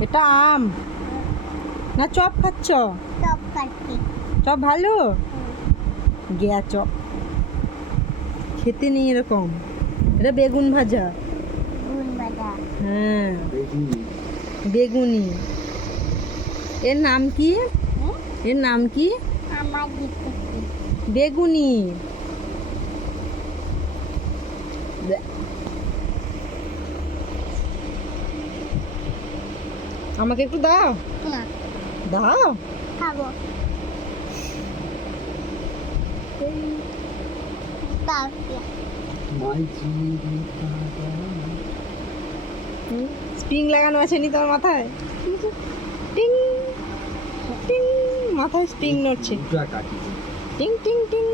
এটা আম। না চপ খাচ্ছ? টপ খাচ্ছি চপ ভালো? গিয়া চপ। খেতে নেই এরকম। এটা বেগুন ভাজা। হ্যাঁ। বেগুনি। এর নাম কি? এর নাম কি? বেগুনি। আমাকে একটু দাও। দাও। খাব। স্প্রিং লাগানো আছে নি তোমার মাথায়? টিং টিং মাথায় স্প্রিং নড়ছে। টিং টিং টিং।